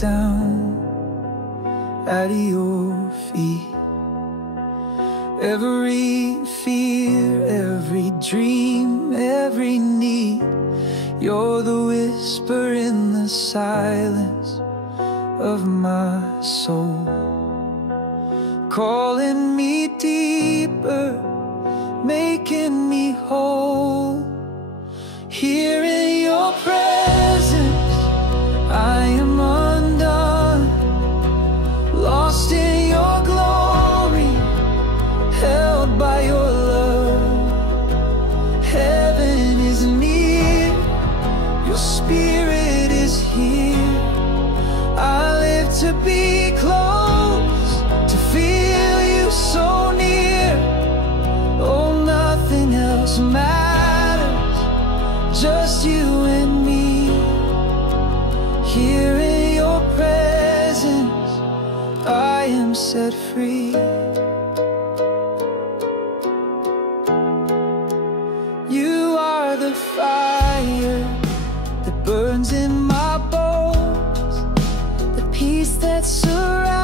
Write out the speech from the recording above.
down at your feet. Every fear, every dream, every need, you're the whisper in the silence of my soul, calling me deeper, making me whole. Here in your presence, I am undone, lost in your glory, held by your love. Heaven is near, your spirit is here. I live to be close, to feel you so near. Oh, nothing else matters, just you and me. Here in your presence, I am set free. You are the fire that burns in my bones, the peace that surrounds